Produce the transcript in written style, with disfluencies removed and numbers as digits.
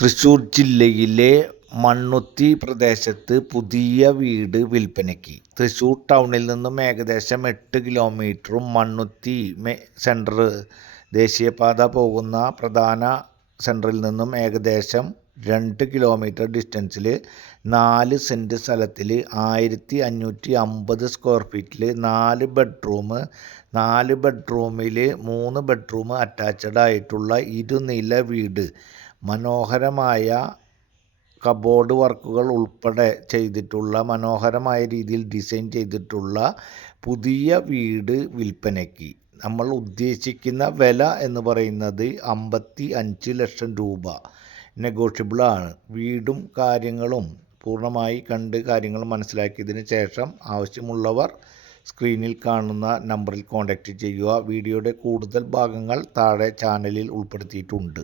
തൃശ്ശൂർ ജില്ലയിലെ മണ്ണുത്തി പ്രദേശത്ത് പുതിയ വീട് വിൽപ്പനയ്ക്ക്. തൃശ്ശൂർ ടൗണിൽ നിന്നും ഏകദേശം 8 കിലോമീറ്ററും മണ്ണുത്തി സെൻറ്റർ ദേശീയപാത പോകുന്ന പ്രധാന സെൻറ്ററിൽ നിന്നും ഏകദേശം 2 കിലോമീറ്റർ ഡിസ്റ്റൻസിൽ 4 സെൻറ്റ് സ്ഥലത്തിൽ 1550 സ്ക്വയർ ഫീറ്റിൽ 4 ബെഡ്റൂം, 4 ബെഡ്റൂമിൽ 3 ബെഡ്റൂം അറ്റാച്ച്ഡ് ആയിട്ടുള്ള ഇരുനില വീട്, മനോഹരമായ കബോർഡ് വർക്കുകൾ ഉൾപ്പെടെ ചെയ്തിട്ടുള്ള മനോഹരമായ രീതിയിൽ ഡിസൈൻ ചെയ്തിട്ടുള്ള പുതിയ വീട് വിൽപ്പനയ്ക്ക്. നമ്മൾ ഉദ്ദേശിക്കുന്ന വില എന്ന് പറയുന്നത് 55 ലക്ഷം രൂപ. നെഗോഷ്യബിളാണ്. വീടും കാര്യങ്ങളും പൂർണ്ണമായി കണ്ട് കാര്യങ്ങൾ മനസ്സിലാക്കിയതിന് ശേഷം ആവശ്യമുള്ളവർ സ്ക്രീനിൽ കാണുന്ന നമ്പറിൽ കോൺടാക്റ്റ് ചെയ്യുക. വീഡിയോയുടെ കൂടുതൽ ഭാഗങ്ങൾ താഴെ ചാനലിൽ ഉൾപ്പെടുത്തിയിട്ടുണ്ട്.